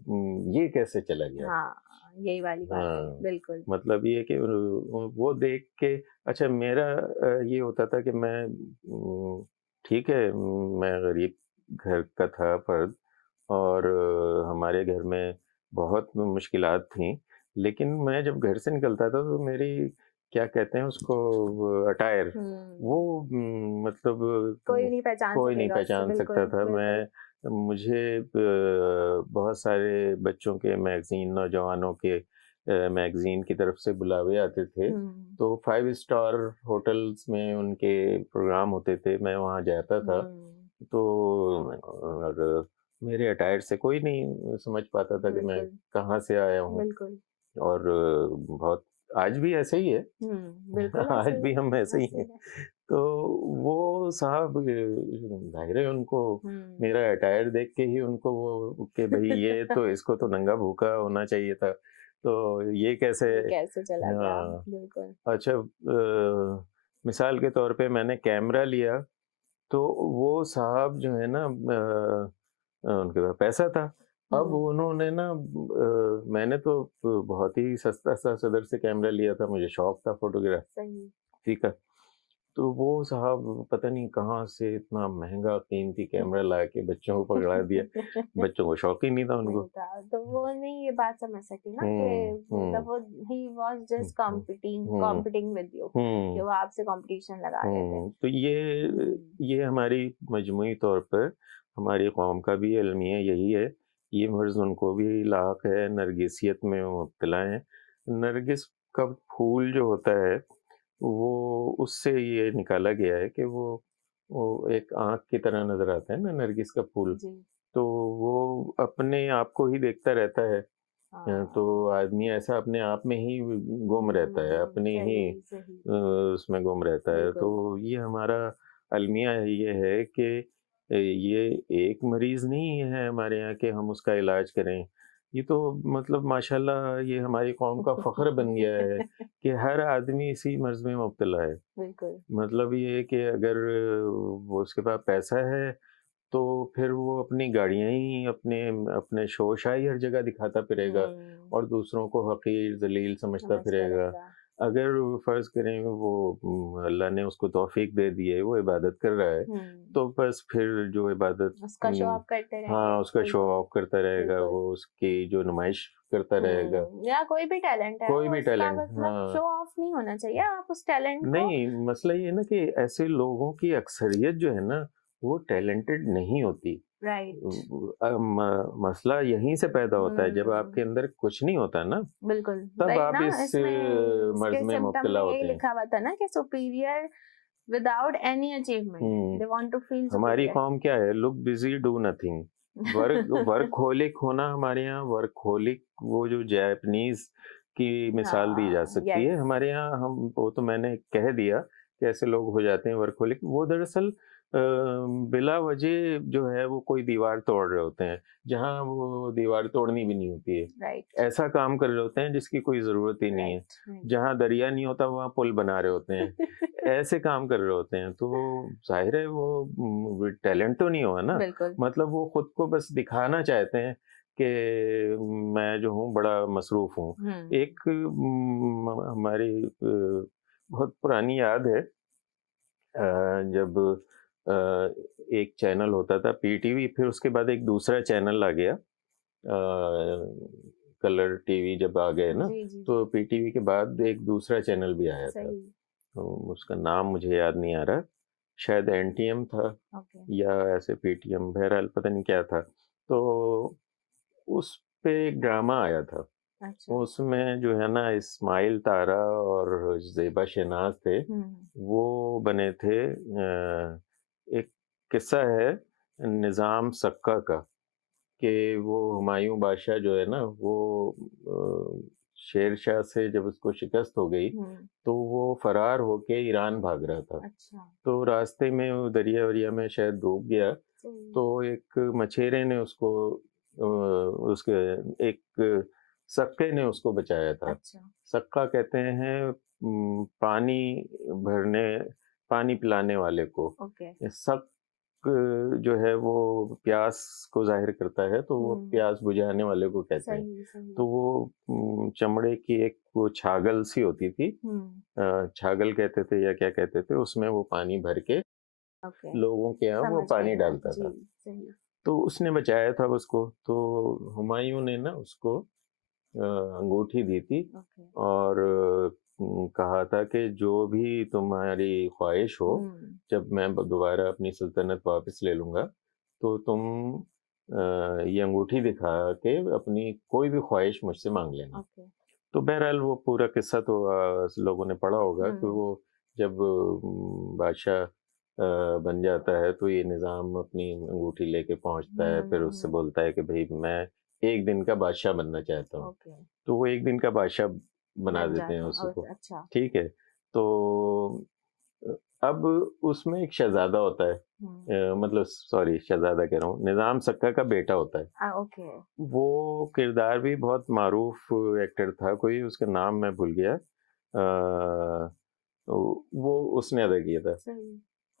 ये कैसे चला गया। हाँ, यही वाली बात है, बिल्कुल। मतलब ये कि वो देख के, अच्छा, मेरा ये होता था कि मैं ठीक है, मैं गरीब घर का था फर्द, और हमारे घर में बहुत मुश्किलात थी, लेकिन मैं जब घर से निकलता था तो मेरी, क्या कहते हैं उसको, अटायर, वो मतलब कोई नहीं पहचान सकता था। मुझे बहुत सारे बच्चों के मैगजीन, नौजवानों के मैगजीन की तरफ से बुलावे आते थे, तो 5 स्टार होटल्स में उनके प्रोग्राम होते थे, मैं वहाँ जाता था। तो और मेरे अटायर से कोई नहीं समझ पाता था कि मैं कहाँ से आया हूँ। और बहुत आज भी ऐसे ही है। आज भी हम ऐसे ही हैं। तो वो साहब, जाहिर है उनको मेरा अटायर देख के ही उनको वो कि भाई ये तो इसको तो नंगा भूखा होना चाहिए था, तो ये कैसे चला गया। बिल्कुल। अच्छा, मिसाल के तौर पे मैंने कैमरा लिया, तो वो साहब जो है ना, उनके पास पैसा था। अब उन्होंने ना, मैंने तो बहुत ही सस्ता सा सदर से कैमरा लिया था, मुझे शौक था फोटोग्राफी का। तो वो साहब पता नहीं कहाँ से इतना महंगा कीमती कैमरा ला के बच्चों को पकड़ा दिया। बच्चों को शौक ही नहीं था उनको। तो वो नहीं ये बात समझ सकी ना कि मतलब वो he was just competing with you, कि वो आपसे कंपटीशन लगा रहे थे। तो ये हमारी मजमूई तौर पर हमारी कौम का भी अलमिया यही है। ये मर्ज उनको भी लाक है, नरगिसियत में वो मुब्तला है। नरगिस का फूल जो होता है वो, उससे ये निकाला गया है कि वो एक आँख की तरह नजर आता है ना नरगिस का फूल, तो वो अपने आप को ही देखता रहता है। तो आदमी ऐसा अपने आप में ही गुम रहता है, अपने ही उसमें गुम रहता है। तो ये हमारा अलमिया ये है कि ये एक मरीज नहीं है हमारे यहाँ के हम उसका इलाज करें। ये तो मतलब माशाल्लाह ये हमारी कौम का फख्र बन गया है कि हर आदमी इसी मर्ज में मुब्तला है। मतलब ये है कि अगर वो उसके पास पैसा है तो फिर वो अपनी गाड़ियां ही अपने अपने शोशाही हर जगह दिखाता फिरेगा और दूसरों को हकीर जलील समझता फिरेगा। अगर फर्ज करें वो अल्लाह ने उसको तौफीक दे दी है, वो इबादत कर रहा है, तो बस फिर जो इबादत उसका शो ऑफ करते रहेंगे। हाँ, उसका शो ऑफ करता रहेगा, वो उसकी जो नुमाइश करता रहेगा। या कोई भी टैलेंट है, कोई भी टैलेंट, मतलब शो ऑफ नहीं होना चाहिए, आप उस टैलेंट को नहीं। मसला ये है ना कि ऐसे लोगों की अक्सरियत जो है ना वो टैलेंटेड नहीं होती। राइट। मसला यहीं से पैदा होता है जब आपके अंदर कुछ नहीं होता ना, बिल्कुल तब right आप ना, इस मर्ज में symptom मुब्तला में होते यही हैं। लिखा हुआ था ना कि superior without any achievement, they want to feel हमारी कौम क्या है, look busy do nothing. Workaholic होना हमारे यहाँ, वर्कहोलिक वो जो जापानीज की मिसाल दी जा सकती है हमारे यहाँ। हम वो तो मैंने कह दिया कि ऐसे लोग हो जाते हैं वर्कहोलिक। वो दरअसल बिला वजह जो है वो कोई दीवार तोड़ रहे होते हैं जहाँ वो दीवार तोड़नी भी नहीं होती है। राइट। ऐसा काम कर रहे होते हैं जिसकी कोई जरूरत ही नहीं है। जहाँ दरिया नहीं होता वहाँ पुल बना रहे होते हैं। ऐसे काम कर रहे होते हैं। तो जाहिर है वो टैलेंट तो नहीं हुआ ना, मतलब वो खुद को बस दिखाना चाहते हैं कि मैं जो हूँ बड़ा मसरूफ हूँ। एक हमारी बहुत पुरानी याद है, जब एक चैनल होता था पीटीवी, फिर उसके बाद एक दूसरा चैनल आ गया कलर टीवी जब आ गए ना, तो पीटीवी के बाद एक दूसरा चैनल भी आया था, तो उसका नाम मुझे याद नहीं आ रहा, शायद एनटीएम था या ऐसे पीटीएम, बहरहाल पता नहीं क्या था। तो उस पे एक ड्रामा आया था। अच्छा। उसमें जो है ना इस्माइल तारा और ज़ेबा शहनाज थे, वो बने थे। एक किस्सा है निज़ाम सक्का का कि वो हुमायूं बादशाह जो है ना वो शेर शाह से जब उसको शिकस्त हो गई तो वो फरार होके ईरान भाग रहा था। अच्छा। तो रास्ते में वो दरिया वरिया में शायद डूब गया, तो एक मछेरे ने उसको उसके एक सक्के ने उसको बचाया था। अच्छा। सक्का कहते हैं पानी भरने, पानी पिलाने वाले को। ओके। सक जो है वो प्यास को जाहिर करता है, तो वो प्यास बुझाने वाले को कहते हैं। तो वो चमड़े की एक वो छागल सी होती थी, छागल कहते थे या क्या कहते थे, उसमें वो पानी भर के लोगों के यहाँ वो पानी डालता था। तो उसने बचाया था उसको। तो हुमायूं ने ना उसको अंगूठी दी थी और कहा था कि जो भी तुम्हारी ख्वाहिश हो, जब मैं दोबारा अपनी सल्तनत वापस ले लूँगा तो तुम ये अंगूठी दिखा के अपनी कोई भी ख्वाहिश मुझसे मांग लेना। तो बहरहाल वो पूरा किस्सा तो लोगों ने पढ़ा होगा कि वो जब बादशाह बन जाता है तो ये निज़ाम अपनी अंगूठी लेके पहुंचता है, फिर उससे बोलता है कि भाई मैं एक दिन का बादशाह बनना चाहता हूँ। तो वो एक दिन का बादशाह बना देते हैं उसको। अच्छा। ठीक है। तो अब उसमें एक शहजादा होता है, मतलब सॉरी शहजादा कह रहा हूँ, निज़ाम सक्का का बेटा होता है। ओके। वो किरदार भी बहुत मारूफ एक्टर था, कोई उसका नाम मैं भूल गया। वो उसने अदा किया था।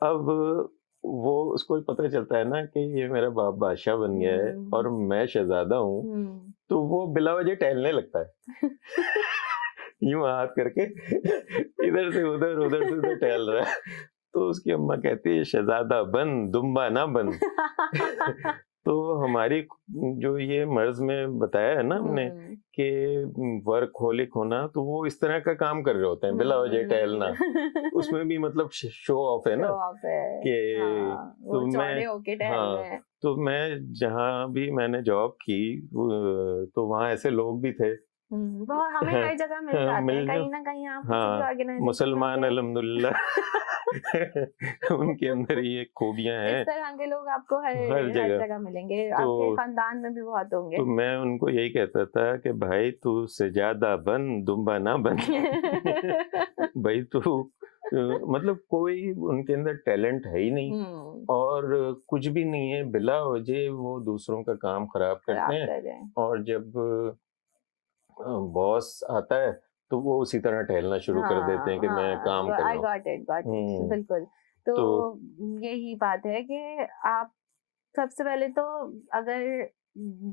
अब वो उसको पता चलता है ना कि ये मेरा बाप बादशाह बन गया है और मैं शहजादा हूँ, तो वो बिला वजह टहलने लगता है। यूं हाथ करके इधर से उधर, उधर से उधर टहल रहा है। तो उसकी अम्मा कहती है शहजादा बन, दुम्बा ना बन। तो हमारी जो ये मर्ज में बताया है ना हमने कि वर्कहोलिक होना, तो वो इस तरह का काम कर रहे होते हैं, बिला वजह टहलना। उसमें भी मतलब शो ऑफ है ना कि तो मैं जहाँ भी मैंने जॉब की तो वहाँ ऐसे लोग भी थे। वो हमें हर जगह मिल जाते हैं, कहीं ना कहीं आप किसी भी मुसलमान अल्हम्दुलिल्लाह उनके अंदर ये खूबियां हैं। इस तरह के लोग आपको हर जगह मिलेंगे। तो आपके खानदान में भी बहुत होंगे। तो मैं उनको यही कहता था कि भाई तू सजादा बन, दुम्बा ना बन। भाई तू मतलब कोई उनके अंदर टैलेंट है ही नहीं और कुछ भी नहीं है, बिला वजह वो दूसरों का काम खराब करते हैं। और जब बॉस आता है तो वो उसी तरह टहलना शुरू कर देते हैं कि मैं काम कर रहा हूँ। I got it, बिल्कुल। तो यही बात है कि आप सबसे पहले तो अगर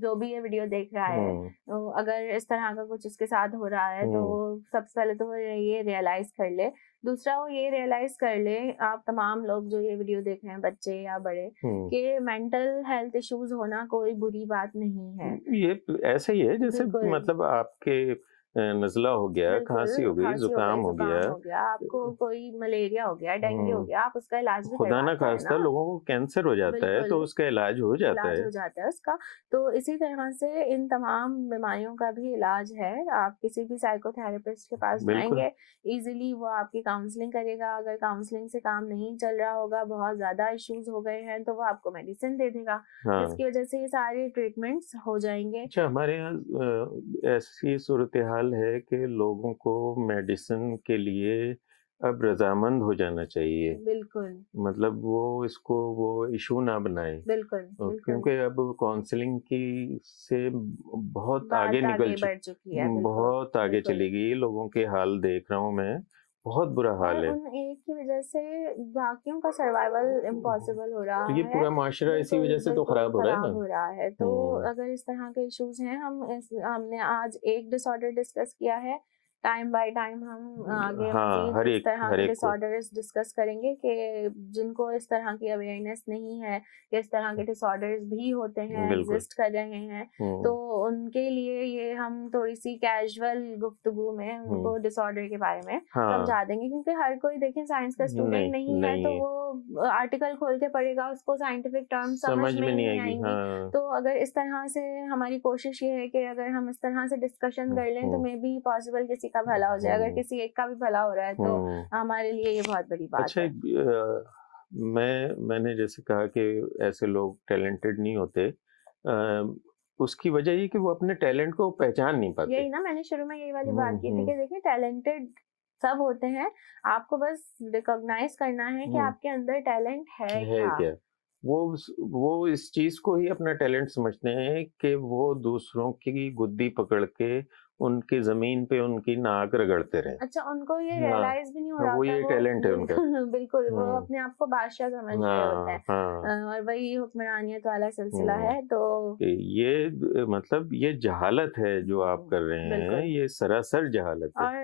जो भी ये वीडियो देख रहा है तो अगर इस तरह का कुछ उसके साथ हो रहा है तो सबसे पहले तो वो ये रियलाइज कर ले। दूसरा वो ये रियलाइज कर ले, आप तमाम लोग जो ये वीडियो देख रहे हैं, बच्चे या बड़े, कि मेंटल हेल्थ इश्यूज होना कोई बुरी बात नहीं है। ये ऐसे ही है जैसे मतलब आपके नज़ला हो गया, खांसी हो गई, जुकाम हो गया, आपको कोई मलेरिया हो गया, डेंगू हो गया, आप उसका इलाज भी खुदा ना खास्ता लोगों को कैंसर हो जाता है तो उसका इलाज हो जाता है उसका। तो इसी तरह से इन तमाम बीमारियों का भी इलाज है। आप किसी भी साइकोथेरेपिस्ट के पास जाएंगे, इजीली वो आपकी काउंसलिंग करेगा। अगर काउंसलिंग से काम नहीं चल रहा होगा, बहुत ज्यादा इश्यूज हो गए हैं, तो वो आपको मेडिसिन दे देगा, जिसकी वजह से ये सारे ट्रीटमेंट्स हो जाएंगे। अच्छा, हमारे यहाँ ऐसी सूरत हाल है कि लोगों को मेडिसिन के लिए अब रजामंद हो जाना चाहिए। बिल्कुल, मतलब वो इशू ना बनाए। बिल्कुल, क्योंकि अब काउंसलिंग की से बहुत आगे निकल चुकी है, बहुत आगे चली गई। लोगों के हाल देख रहा हूँ मैं, बहुत बुरा हाल है। उन एक की वजह से बाकियों का सर्वाइवल इम्पॉसिबल हो रहा है। ये पूरा माशरा इसी वजह से तो खराब हो रहा है। तो अगर इस तरह के इश्यूज हैं, हमने आज एक डिसऑर्डर डिस्कस किया है, टाइम बाय टाइम हम आगे इस तरह के डिसऑर्डर्स डिस्कस करेंगे कि जिनको इस तरह की अवेयरनेस नहीं है कि इस तरह के डिसऑर्डर्स भी होते हैं, एग्जिस्ट कर रहे हैं, तो उनके लिए ये हम थोड़ी सी कैजुअल गुफ्तगू में उनको डिसऑर्डर के बारे में समझा देंगे। क्योंकि हर कोई देखें साइंस का स्टूडेंट नहीं है, तो वो आर्टिकल खोल के पढ़ेगा, उसको साइंटिफिक टर्म समझ में नहीं आएंगी। तो अगर इस तरह से हमारी कोशिश ये है कि अगर हम इस तरह से डिस्कशन कर लें तो मे बी पॉसिबल किसी का भला हो जाए। अगर किसी एक का भी भला हो रहा है तो हमारे लिए ये बहुत बड़ी बात है। मैंने जैसे कहा कि ऐसे लोग टैलेंटेड नहीं होते, उसकी वजह ये कि वो अपने टैलेंट को पहचान नहीं पाते। यही ना, मैंने शुरू में यही वाली बात की थी कि देखिए टैलेंटेड सब होते हैं, आपको बस रिकॉग्नाइज करना है कि आपके अंदर टैलेंट है क्या। वो इस चीज को ही अपना टैलेंट समझते हैं कि वो दूसरों की गुद्दी पकड़ के उनकी जमीन पे उनकी नाक रगड़ते रहे। अच्छा, उनको ये रियलाइज भी नहीं हो रहा वो ये टैलेंट है उनका। बिल्कुल, वो अपने आप को बादशाह समझ रहे होते हैं, और वही हुक्मरानियत वाला सिलसिला है। तो ये मतलब ये जहालत है जो आप कर रहे हैं, ये सरासर जहालत है। और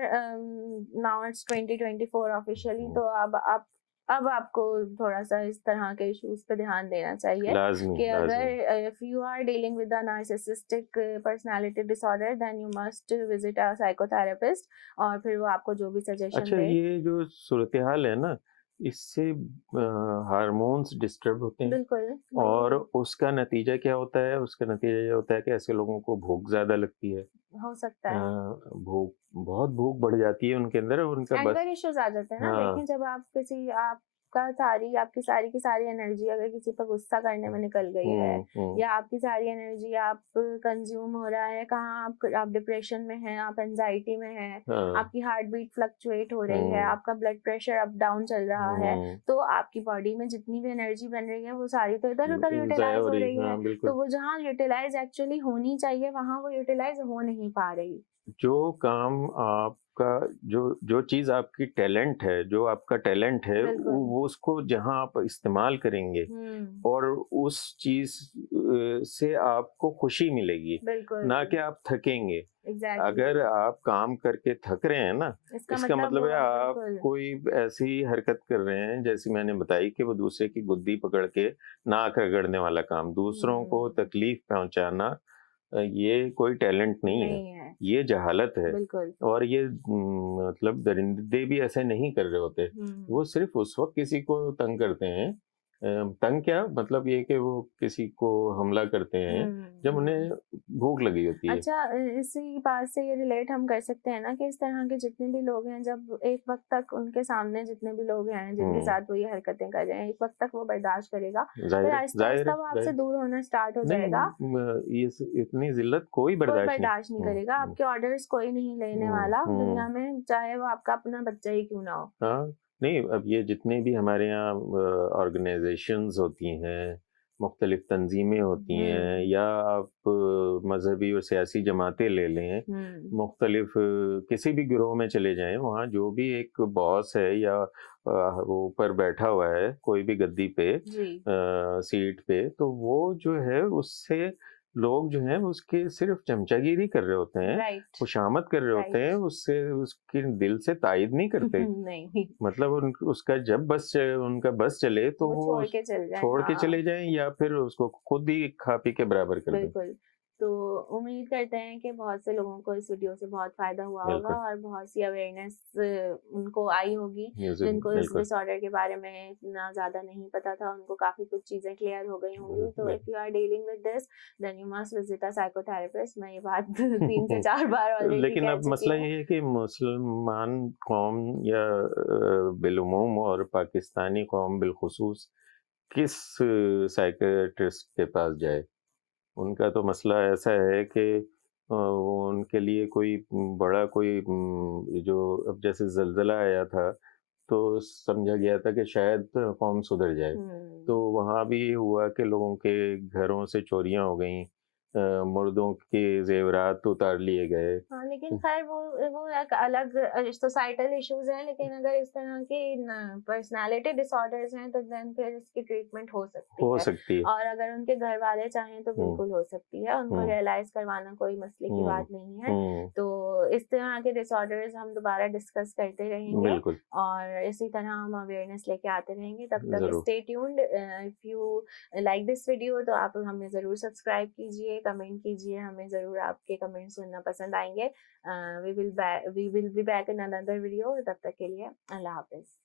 नाउ इट्स 2024 ऑफिशियली, तो अब आपको थोड़ा सा इस तरह के इश्यूज पे ध्यान देना चाहिए कि अगर if you are dealing with a narcissistic personality disorder then you must visit a psychotherapist, और फिर वो आपको जो भी सजेशन दे। ये जो सूरत-ए-हाल है ना, इससे हार्मोन्स डिस्टर्ब होते हैं। बिल्कुल। और उसका नतीजा क्या होता है? उसका नतीजा ये होता है कि ऐसे लोगों को भूख ज्यादा लगती है। हो सकता है बहुत भूख बढ़ जाती है उनके अंदर, और उनका एंगर इश्यूज आ जाते हैं ना। देखें, जब आपकी सारी की सारी एनर्जी अगर किसी पर गुस्सा करने में निकल गई है, या आपकी सारी एनर्जी आप कंज्यूम हो रहा है, कहाँ आप डिप्रेशन में हैं, आप एंजाइटी में हैं, आपकी हार्ट बीट फ्लक्चुएट हो रही है, आपका ब्लड प्रेशर अप डाउन चल रहा है, तो आपकी बॉडी में जितनी भी एनर्जी बन रही है वो सारी तो इधर उधर यूटिलाइज हो रही है। तो वो जहाँ यूटिलाइज एक्चुअली होनी चाहिए वहाँ वो यूटिलाइज हो नहीं पा रही। जो काम आपका जो चीज आपकी टैलेंट है, जो आपका टैलेंट है, वो उसको जहां आप इस्तेमाल करेंगे और उस चीज से आपको खुशी मिलेगी, ना कि आप थकेंगे। अगर आप काम करके थक रहे हैं ना, इसका मतलब है आप कोई ऐसी हरकत कर रहे हैं जैसी मैंने बताई कि वो दूसरे की गुद्दी पकड़ के नाक रगड़ने वाला काम, दूसरों को तकलीफ पहुंचाना, ये कोई टैलेंट नहीं है, ये जहालत है। और ये मतलब दरिंदे भी ऐसे नहीं कर रहे होते, वो सिर्फ उस वक्त किसी को तंग करते हैं। तंग क्या, मतलब ये कि वो किसी को हमला करते हैं जब उन्हें भूख लगी होती है। अच्छा, इसी बात से ये रिलेट हम कर सकते हैं ना कि इस तरह के जितने भी लोग हैं, जब एक वक्त तक उनके सामने जितने भी लोग हैं जिनके साथ वो ये हरकतें कर रहे हैं, एक वक्त तक वो बर्दाश्त करेगा, फिर आहिस्ता आहिस्ता वो आपसे दूर होना स्टार्ट हो जाएगा। ये इतनी जिल्लत कोई बर्दाश्त नहीं करेगा, आपके ऑर्डर्स कोई नहीं लेने वाला दुनिया में, चाहे वो आपका अपना बच्चा ही क्यों ना हो। नहीं, अब ये जितने भी हमारे यहाँ ऑर्गेनाइजेशंस होती हैं, मुख्तलिफ तंजीमें होती हैं, या आप मजहबी और सियासी जमातें ले लें, मुख्तलिफ किसी भी गिरोह में चले जाएं, वहाँ जो भी एक बॉस है या वो ऊपर बैठा हुआ है कोई भी गद्दी पे सीट पे, तो वो जो है उससे लोग जो हैं उसके सिर्फ चमचागिरी कर रहे होते हैं, खुशामद कर रहे होते हैं, उससे उसके दिल से तायद नहीं करते। नहीं मतलब उसका जब उनका बस चले तो वो छोड़ के चले जाएं या फिर उसको खुद ही खा पी के बराबर कर दें। बिल्कुल। तो उम्मीद करते हैं कि बहुत से लोगों को इस वीडियो से बहुत फायदा हुआ होगा और बहुत सी अवेयरनेस उनको आई होगी, जिनको इस डिसऑर्डर के बारे में इतना ज्यादा नहीं पता था, उनको काफी कुछ चीजें क्लियर हो गई होंगी। तो if you are dealing with this then you must visit a psychotherapist. मैं ये बात 3 से 4 बार ऑलरेडी लेकिन अब मसला ये है कि मुसलमान कौम या बिलुमूम और पाकिस्तानी कौम बिलखुसूस किस साइकियाट्रिस्ट के पास जाए। उनका तो मसला ऐसा है कि उनके लिए कोई बड़ा कोई जो अब जैसे ज़लज़ला आया था तो समझा गया था कि शायद कौम सुधर जाए, तो वहाँ भी ये हुआ कि लोगों के घरों से चोरियां हो गई, मुर्दों के जेवरात उतार लिए गए। हाँ, लेकिन खैर वो एक अलग सोसाइटल इश्यूज हैं, लेकिन अगर इस तरह की पर्सनालिटी डिसऑर्डर्स हैं तो देन फिर इसकी ट्रीटमेंट हो सकती है। और अगर उनके घर वाले चाहें तो बिल्कुल हो सकती है, उनको रियलाइज करवाना कोई मसले की बात नहीं है। तो इस तरह के डिसऑर्डर्स हम दोबारा डिस्कस करते रहेंगे और इसी तरह हम अवेयरनेस लेके आते रहेंगे। तब तक stay tuned. If you like this video तो आप हमें जरूर सब्सक्राइब कीजिए, कमेंट कीजिए, हमें जरूर आपके कमेंट सुनना पसंद आएंगे। We will be back in another video. तब तक के लिए अल्लाह हाफिज।